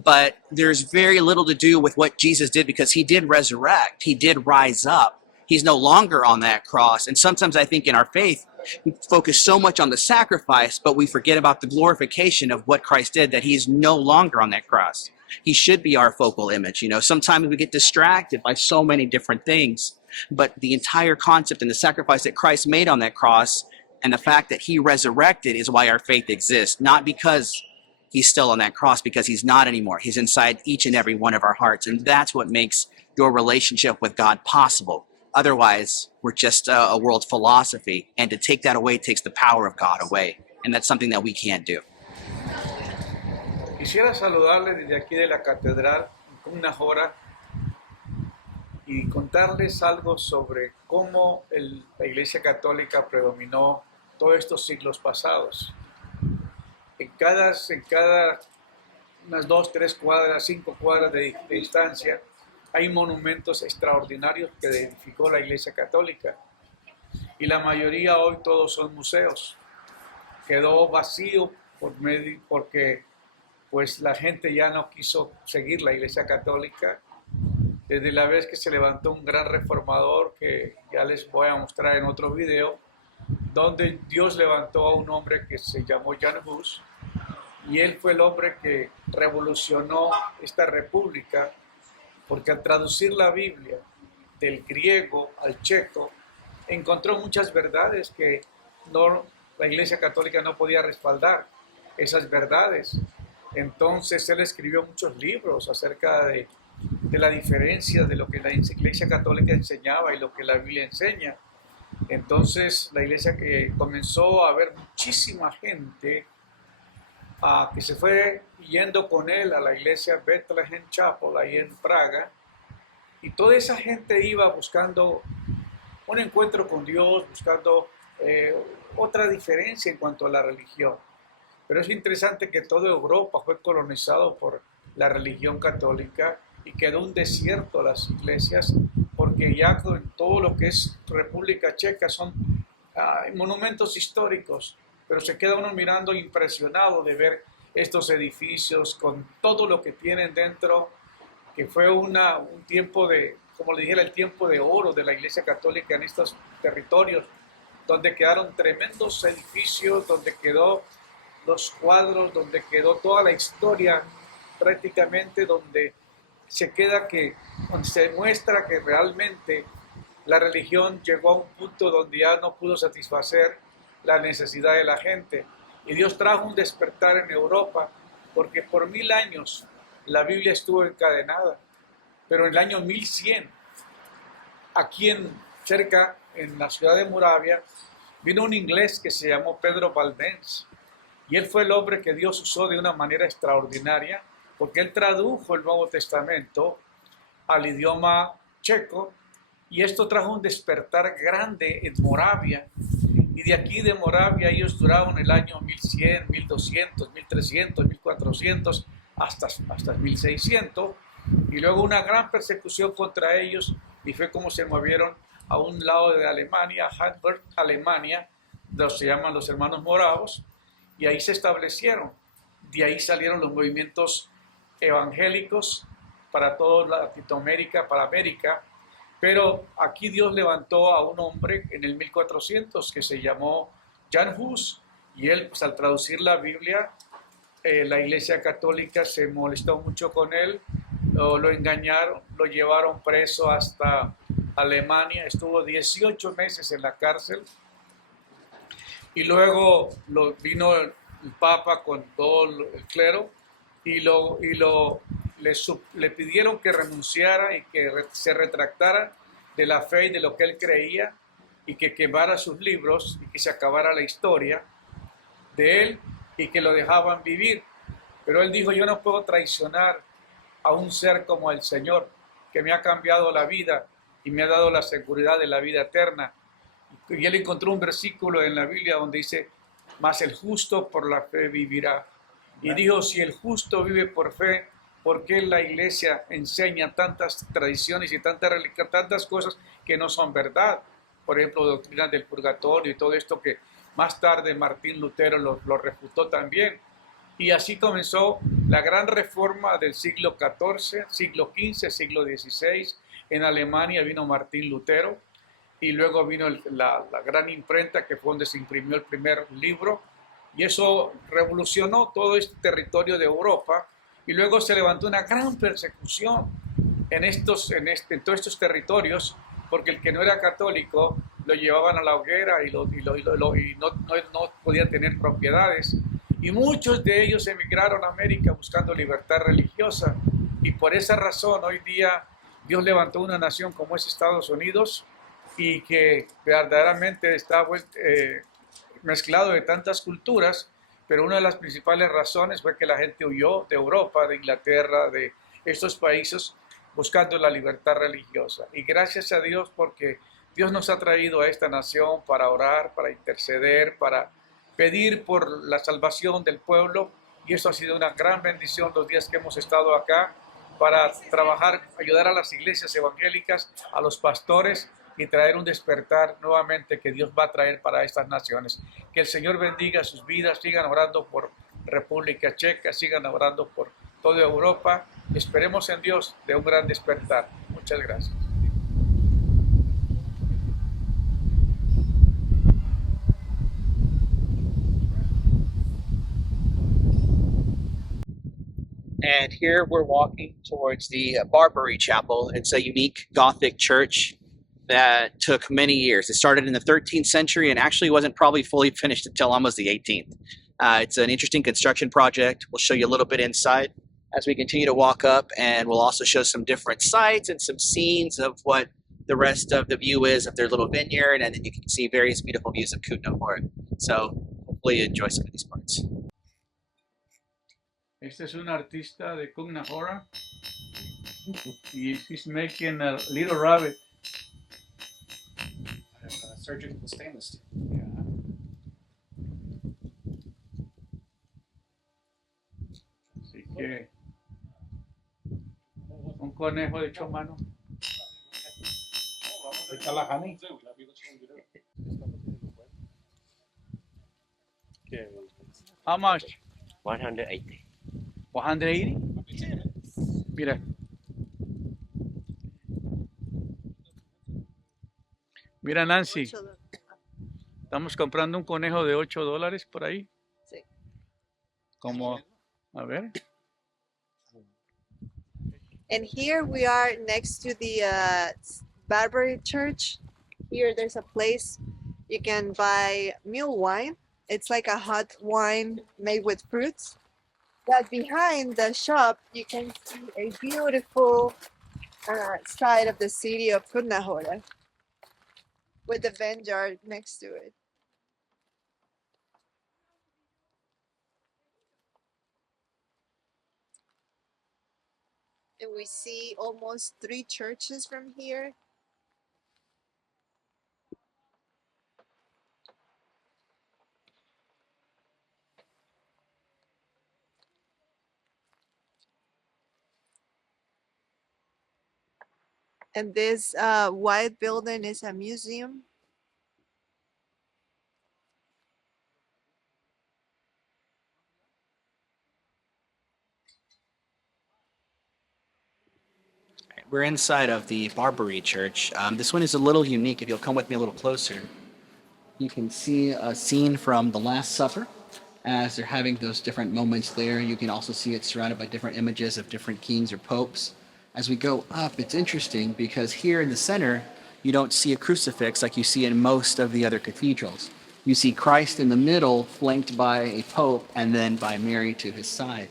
but there's very little to do with what Jesus did, because he did resurrect, he did rise up. He's no longer on that cross. And sometimes I think in our faith, we focus so much on the sacrifice, but we forget about the glorification of what Christ did, that he's no longer on that cross. He should be our focal image. Sometimes we get distracted by so many different things, but the entire concept and the sacrifice that Christ made on that cross and the fact that he resurrected is why our faith exists, not because he's still on that cross, because he's not anymore. He's inside each and every one of our hearts, and that's what makes your relationship with God possible. Otherwise, we're just a world philosophy, and to take that away takes the power of God away, and that's something that we can't do. Quisiera saludarles desde aquí de la catedral en Kutná Hora y contarles algo sobre cómo la Iglesia Católica predominó todos estos siglos pasados. En cada unas 2, 3 cuadras, 5 cuadras de distancia, hay monumentos extraordinarios que edificó la Iglesia Católica. Y la mayoría hoy todos son museos. Quedó vacío porque pues la gente ya no quiso seguir la Iglesia Católica. Desde la vez que se levantó un gran reformador, que ya les voy a mostrar en otro video, donde Dios levantó a un hombre que se llamó Jan Hus, y él fue el hombre que revolucionó esta república, porque al traducir la Biblia del griego al checo, encontró muchas verdades que la Iglesia Católica no podía respaldar, esas verdades. Entonces él escribió muchos libros acerca de la diferencia de lo que la Iglesia Católica enseñaba y lo que la Biblia enseña. Entonces la Iglesia que comenzó a ver muchísima gente que se fue yendo con él a la iglesia Bethlehem Chapel ahí en Praga, y toda esa gente iba buscando un encuentro con Dios, buscando otra diferencia en cuanto a la religión. Pero es interesante que toda Europa fue colonizado por la religión católica y quedó un desierto las iglesias, porque ya en todo lo que es República Checa son monumentos históricos, pero se queda uno mirando impresionado de ver estos edificios con todo lo que tienen dentro, que fue un tiempo de, como le dijera, el tiempo de oro de la Iglesia Católica en estos territorios, donde quedaron tremendos edificios, donde quedó los cuadros, donde quedó toda la historia prácticamente, donde se muestra que realmente la religión llegó a un punto donde ya no pudo satisfacer la necesidad de la gente. Y Dios trajo un despertar en Europa, porque por 1000 años la Biblia estuvo encadenada. Pero en el año 1100, aquí cerca, en la ciudad de Moravia, vino un inglés que se llamó Pedro Valdens. Y él fue el hombre que Dios usó de una manera extraordinaria, porque él tradujo el Nuevo Testamento al idioma checo, y esto trajo un despertar grande en Moravia. Y de aquí de Moravia ellos duraron el año 1100, 1200, 1300, 1400, hasta 1600. Y luego una gran persecución contra ellos, y fue como se movieron a un lado de Alemania, Hamburg, Alemania, se llaman los hermanos moravos, y ahí se establecieron. De ahí salieron los movimientos evangélicos para toda Latinoamérica, para América. Pero aquí Dios levantó a un hombre en el 1400 que se llamó Jan Hus, y él, pues, al traducir la Biblia, la Iglesia Católica se molestó mucho con él, lo engañaron, lo llevaron preso hasta Alemania, estuvo 18 meses en la cárcel y luego vino el Papa con todo el clero y le pidieron que renunciara y que se retractara de la fe y de lo que él creía y que quemara sus libros y que se acabara la historia de él y que lo dejaban vivir. Pero él dijo, yo no puedo traicionar a un ser como el Señor, que me ha cambiado la vida y me ha dado la seguridad de la vida eterna. Y él encontró un versículo en la Biblia donde dice, mas el justo por la fe vivirá. Y dijo, si el justo vive por fe, ¿por qué la iglesia enseña tantas tradiciones y tantas cosas que no son verdad? Por ejemplo, doctrinas del purgatorio y todo esto que más tarde Martín Lutero lo refutó también. Y así comenzó la gran reforma del siglo XIV, siglo XV, siglo XVI. En Alemania vino Martín Lutero y luego vino la gran imprenta que fue donde se imprimió el primer libro. Y eso revolucionó todo este territorio de Europa. Y luego se levantó una gran persecución en todos estos territorios, porque el que no era católico lo llevaban a la hoguera y no podía tener propiedades. Y muchos de ellos emigraron a América buscando libertad religiosa. Y por esa razón hoy día Dios levantó una nación como es Estados Unidos y que verdaderamente está mezclado de tantas culturas, pero una de las principales razones fue que la gente huyó de Europa, de Inglaterra, de estos países buscando la libertad religiosa. Y gracias a Dios porque Dios nos ha traído a esta nación para orar, para interceder, para pedir por la salvación del pueblo, y eso ha sido una gran bendición los días que hemos estado acá para trabajar, ayudar a las iglesias evangélicas, a los pastores y traer un despertar nuevamente que Dios va a traer para estas naciones. Que el Señor bendiga sus vidas, sigan orando por República Checa, sigan orando por toda Europa. Esperemos en Dios de un gran despertar. Muchas gracias. And here we're walking towards the Barbary Chapel. It's a unique Gothic church that took many years. It started in the 13th century and actually wasn't probably fully finished until almost the 18th. It's an interesting construction project. We'll show you a little bit inside as we continue to walk up, and we'll also show some different sites and some scenes of what the rest of the view is of their little vineyard, and then you can see various beautiful views of Kutná Hora. So hopefully you enjoy some of these parts. Este es un artista de Kutná Hora y he's making a little rabbit. Surgical stainless steel. Yeah. Así que un conejo de 8 manos. Está la honey. How much? 180. 180? Mira. Mira, Nancy, estamos comprando un conejo de $8 por ahí. Sí. Como, a ver. And here we are next to the Barbary Church. Here there's a place you can buy mule wine. It's like a hot wine made with fruits. But behind the shop, you can see a beautiful side of the city of Kutná Hora with the vineyard next to it. And we see almost 3 churches from here. And this white building is a museum. We're inside of the Barbary Church. This one is a little unique. If you'll come with me a little closer, you can see a scene from the Last Supper as they're having those different moments there. You can also see it surrounded by different images of different kings or popes. as we go up, it's interesting because here in the center, you don't see a crucifix like you see in most of the other cathedrals. You see Christ in the middle, flanked by a pope, and then by Mary to his side.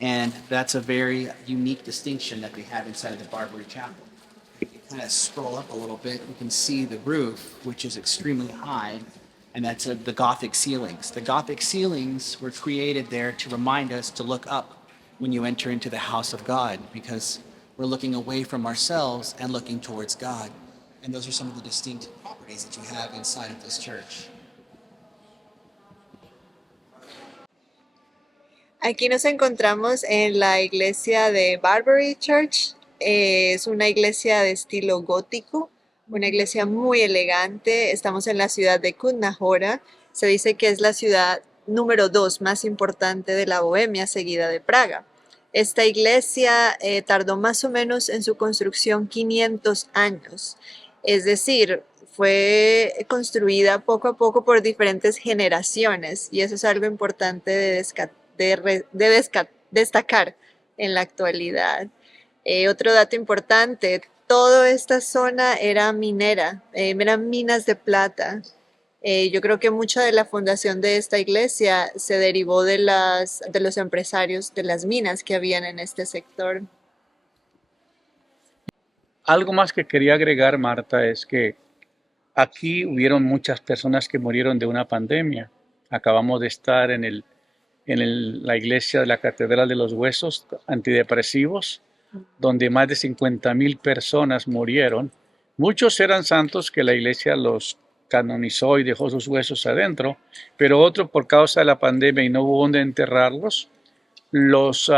And that's a very unique distinction that they have inside of the Barbary Chapel. If you kind of scroll up a little bit, you can see the roof, which is extremely high, and that's the Gothic ceilings. The Gothic ceilings were created there to remind us to look up when you enter into the house of God, because we're looking away from ourselves and looking towards God. And those are some of the distinct properties that you have inside of this church. Aquí nos encontramos en la iglesia de Barbary Church. Es una iglesia de estilo gótico, una iglesia muy elegante. Estamos en la ciudad de Kutná Hora. Se dice que es la ciudad número 2 más importante de la Bohemia, seguida de Praga. Esta iglesia tardó más o menos en su construcción 500 años. Es decir, fue construida poco a poco por diferentes generaciones, y eso es algo importante de destacar en la actualidad. Otro dato importante, toda esta zona era minera, eran minas de plata. Yo creo que mucha de la fundación de esta iglesia se derivó de los empresarios de las minas que habían en este sector. Algo más que quería agregar, Marta, es que aquí hubieron muchas personas que murieron de una pandemia. Acabamos de estar en la iglesia de la Catedral de los Huesos antidepresivos, donde más de 50,000 personas murieron. Muchos eran santos que la iglesia los canonizó y dejó sus huesos adentro, pero otros, por causa de la pandemia y no hubo donde enterrarlos, los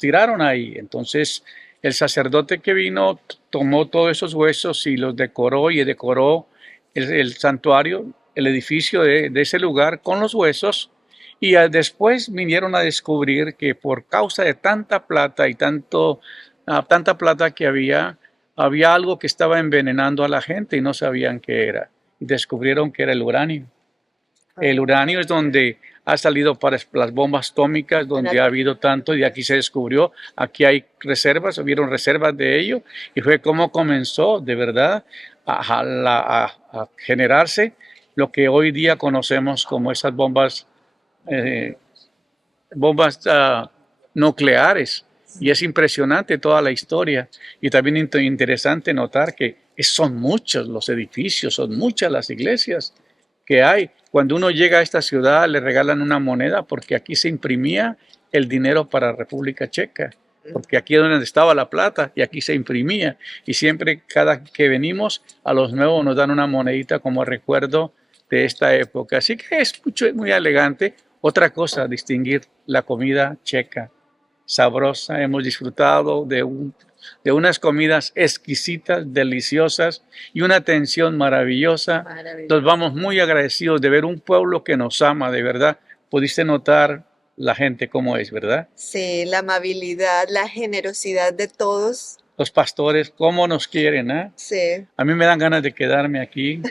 tiraron ahí. Entonces el sacerdote que vino tomó todos esos huesos y los decoró, y decoró el santuario, el edificio de ese lugar con los huesos. Y después vinieron a descubrir que por causa de tanta plata y tanta plata que había algo que estaba envenenando a la gente y no sabían qué era. Y descubrieron que era el uranio. El uranio es donde ha salido para las bombas atómicas, donde ha habido tanto, y aquí se descubrió, aquí hay reservas, hubieron reservas de ello, y fue como comenzó de verdad a generarse lo que hoy día conocemos como esas bombas nucleares. Y es impresionante toda la historia, y también interesante notar que son muchos los edificios, son muchas las iglesias que hay. Cuando uno llega a esta ciudad le regalan una moneda, porque aquí se imprimía el dinero para República Checa, porque aquí es donde estaba la plata y aquí se imprimía, y siempre cada que venimos a los nuevos nos dan una monedita como recuerdo de esta época. Así que es muy elegante. Otra cosa, distinguir la comida checa, sabrosa. Hemos disfrutado de unas comidas exquisitas, deliciosas, y una atención maravillosa. Nos vamos muy agradecidos de ver un pueblo que nos ama, de verdad. Pudiste notar la gente cómo es, ¿verdad? Sí, la amabilidad, la generosidad de todos. Los pastores, cómo nos quieren, ¿eh? Sí. A mí me dan ganas de quedarme aquí,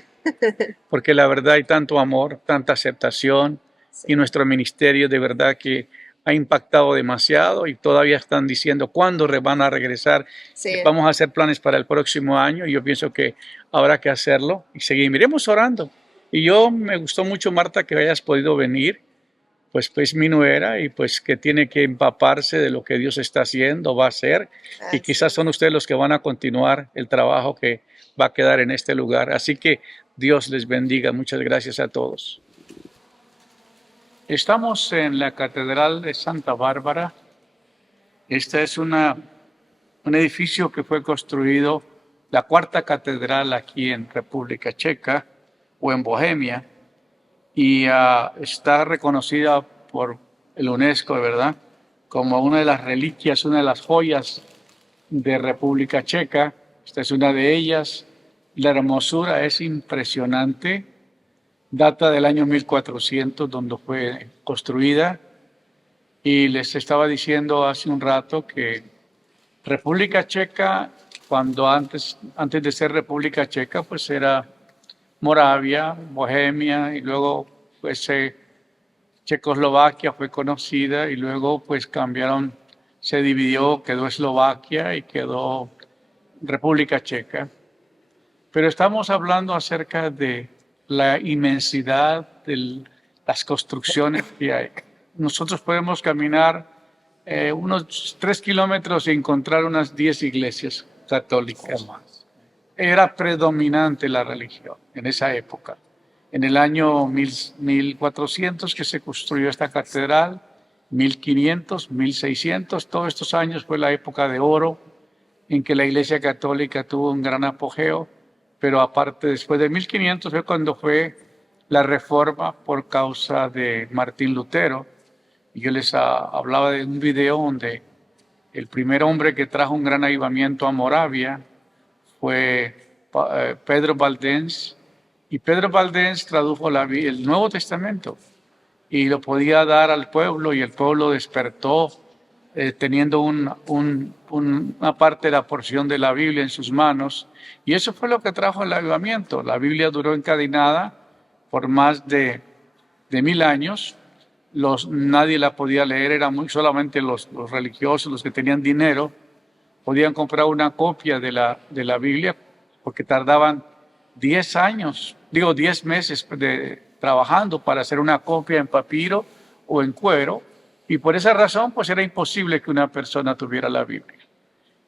porque la verdad hay tanto amor, tanta aceptación, y nuestro ministerio de verdad que ha impactado demasiado, y todavía están diciendo cuándo van a regresar. Sí. Vamos a hacer planes para el próximo año, y yo pienso que habrá que hacerlo y seguiremos orando. Y yo me gustó mucho, Marta, que hayas podido venir, pues mi nuera, y pues que tiene que empaparse de lo que Dios está haciendo, va a hacer, y quizás son ustedes los que van a continuar el trabajo que va a quedar en este lugar. Así que Dios les bendiga. Muchas gracias a todos. Estamos en la Catedral de Santa Bárbara. Este es un edificio que fue construido, la cuarta catedral aquí en República Checa o en Bohemia, y está reconocida por el UNESCO, ¿verdad?, como una de las reliquias, una de las joyas de República Checa. Esta es una de ellas. La hermosura es impresionante. Data del año 1400, donde fue construida. Y les estaba diciendo hace un rato que República Checa, cuando antes de ser República Checa, pues era Moravia, Bohemia, y luego pues Checoslovaquia fue conocida, y luego pues cambiaron se dividió, quedó Eslovaquia y quedó República Checa. Pero estamos hablando acerca de la inmensidad de las construcciones que hay. Nosotros podemos caminar unos 3 kilómetros y encontrar unas 10 iglesias católicas. Era predominante la religión en esa época. En el año 1400 que se construyó esta catedral, 1500, 1600, todos estos años fue la época de oro en que la Iglesia Católica tuvo un gran apogeo, pero aparte después de 1500 fue cuando fue la reforma por causa de Martín Lutero. Y yo les hablaba de un video donde el primer hombre que trajo un gran avivamiento a Moravia fue Pedro Valdense, y Pedro Valdense tradujo el Nuevo Testamento y lo podía dar al pueblo, y el pueblo despertó teniendo una parte de la porción de la Biblia en sus manos, y eso fue lo que trajo el avivamiento. La Biblia duró encadenada por más de 1000 años. Nadie la podía leer, solamente los religiosos, los que tenían dinero, podían comprar una copia de la Biblia, porque tardaban 10 meses trabajando para hacer una copia en papiro o en cuero, y por esa razón pues era imposible que una persona tuviera la Biblia.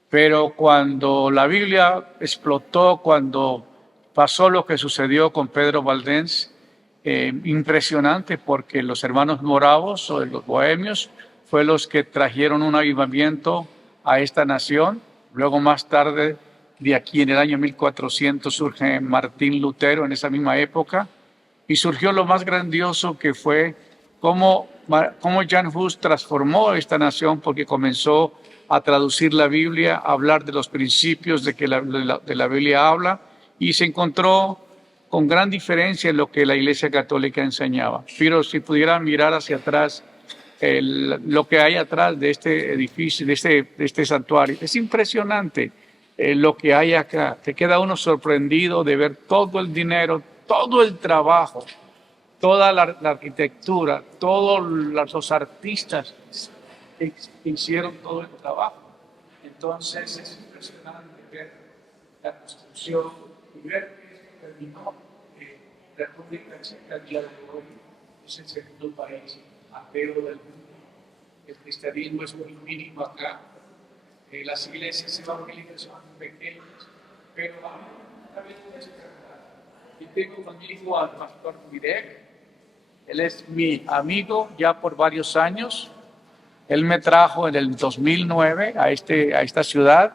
Pero cuando la Biblia explotó, cuando pasó lo que sucedió con Pedro Valdense, impresionante, porque los hermanos moravos o los bohemios fue los que trajeron un avivamiento a esta nación. Luego más tarde, de aquí en el año 1400, surge Martín Lutero en esa misma época, y surgió lo más grandioso, que fue cómo Jan Hus transformó esta nación, porque comenzó a traducir la Biblia, a hablar de los principios de que de la Biblia habla, y se encontró con gran diferencia en lo que la Iglesia Católica enseñaba. Pero si pudieran mirar hacia atrás, lo que hay atrás de este edificio, de este santuario, es impresionante lo que hay acá. Te queda uno sorprendido de ver todo el dinero, todo el trabajo, toda la arquitectura, todos los artistas que hicieron todo el trabajo. Entonces es impresionante ver la construcción y ver que terminó. La República Checa al día de hoy es el segundo país ateo del mundo. El cristianismo es muy mínimo acá. Las iglesias evangélicas son pequeñas, pero a mí me despertar. Yo tengo conmigo al pastor Mirek. Él es mi amigo ya por varios años. Él me trajo en el 2009 a esta ciudad.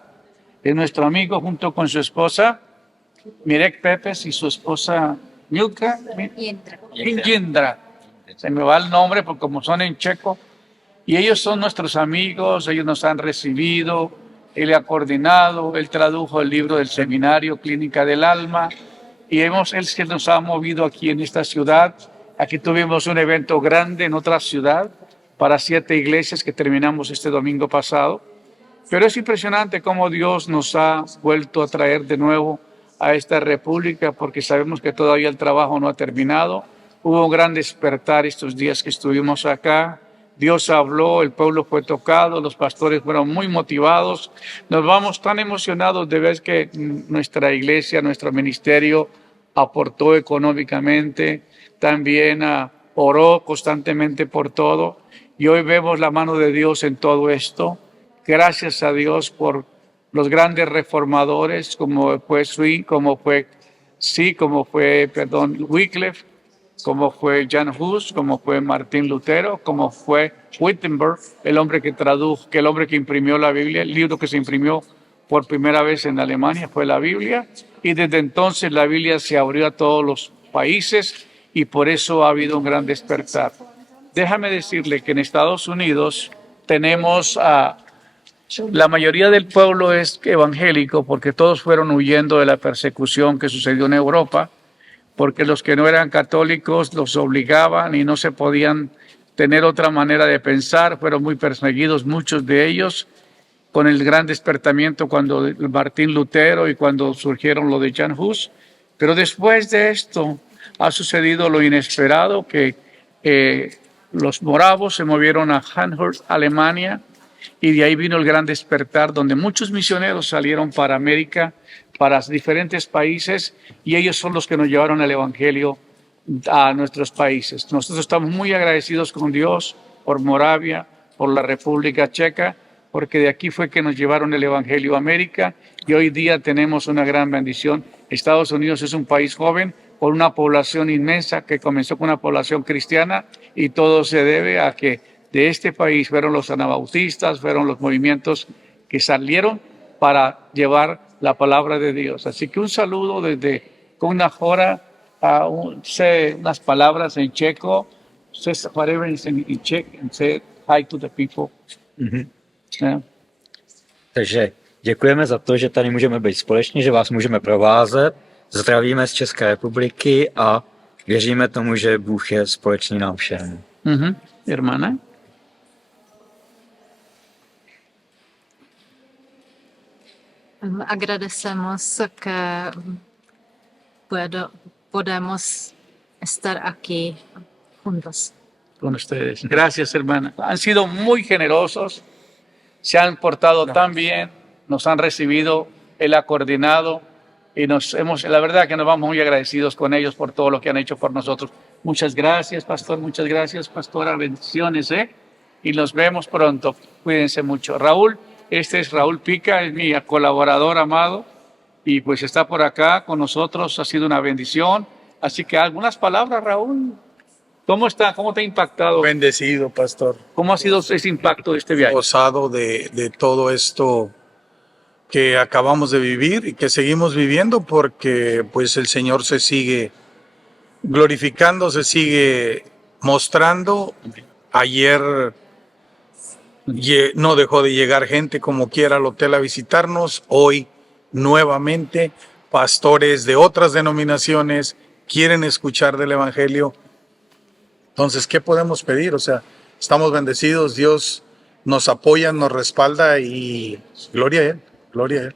Es nuestro amigo junto con su esposa, Mirek Pepes, y su esposa Milka Indra. Se me va el nombre porque como son en checo. Y ellos son nuestros amigos, ellos nos han recibido, él ha coordinado, él tradujo el libro del seminario Clínica del Alma, y él que nos ha movido aquí en esta ciudad. Aquí tuvimos un evento grande en otra ciudad para 7 iglesias que terminamos este domingo pasado. Pero es impresionante cómo Dios nos ha vuelto a traer de nuevo a esta república, porque sabemos que todavía el trabajo no ha terminado. Hubo un gran despertar estos días que estuvimos acá. Dios habló, el pueblo fue tocado, los pastores fueron muy motivados. Nos vamos tan emocionados de ver que nuestra iglesia, nuestro ministerio aportó económicamente, también oró constantemente por todo. Y hoy vemos la mano de Dios en todo esto. Gracias a Dios por los grandes reformadores, como fue Wycliffe, como fue Jan Hus, como fue Martín Lutero, como fue Wittenberg, el hombre que imprimió la Biblia. El libro que se imprimió por primera vez en Alemania fue la Biblia, y desde entonces la Biblia se abrió a todos los países, y por eso ha habido un gran despertar. Déjame decirle que en Estados Unidos tenemos la mayoría del pueblo es evangélico, porque todos fueron huyendo de la persecución que sucedió en Europa, porque los que no eran católicos los obligaban y no se podían tener otra manera de pensar. Fueron muy perseguidos muchos de ellos con el gran despertamiento cuando Martín Lutero y cuando surgieron lo de Jan Hus. Pero después de esto ha sucedido lo inesperado, que los moravos se movieron a Hannover, Alemania, y de ahí vino el gran despertar, donde muchos misioneros salieron para América, para diferentes países, y ellos son los que nos llevaron el Evangelio a nuestros países. Nosotros estamos muy agradecidos con Dios por Moravia, por la República Checa, porque de aquí fue que nos llevaron el Evangelio a América, y hoy día tenemos una gran bendición. Estados Unidos es un país joven, con una población inmensa que comenzó con una población cristiana, y todo se debe a que de este país fueron los anabautistas, fueron los movimientos que salieron para llevar la palabra de Dios. Así que un saludo desde Kunahora, say unas palabras en checo, say whatever is in Czech and say hi to the people. Yeah. Takže děkujeme za to, že tady můžeme být společně, že vás můžeme provázet. Zdravíme z České republiky a věříme tomu, že Bůh je společný nám všem. Hermana. Agradecemos que podemos estar aquí juntos. Con ustedes. Gracias, hermana. Han sido muy generosos, se han portado tan bien, nos han recibido, Él ha coordinado y la verdad que nos vamos muy agradecidos con ellos por todo lo que han hecho por nosotros. Muchas gracias, pastor, muchas gracias, pastora, bendiciones, y nos vemos pronto. Cuídense mucho. Raúl, este es Raúl Pica, es mi colaborador amado, y pues está por acá con nosotros, ha sido una bendición. Así que algunas palabras, Raúl. ¿Cómo está? ¿Cómo te ha impactado? Bendecido, pastor. ¿Cómo ha sido ese impacto de este viaje? Gozado de todo esto que acabamos de vivir y que seguimos viviendo, porque pues el Señor se sigue glorificando, se sigue mostrando. Ayer no dejó de llegar gente como quiera al hotel a visitarnos. Hoy nuevamente pastores de otras denominaciones quieren escuchar del Evangelio. Entonces, ¿qué podemos pedir? O sea, estamos bendecidos, Dios nos apoya, nos respalda y gloria a Él, gloria a Él.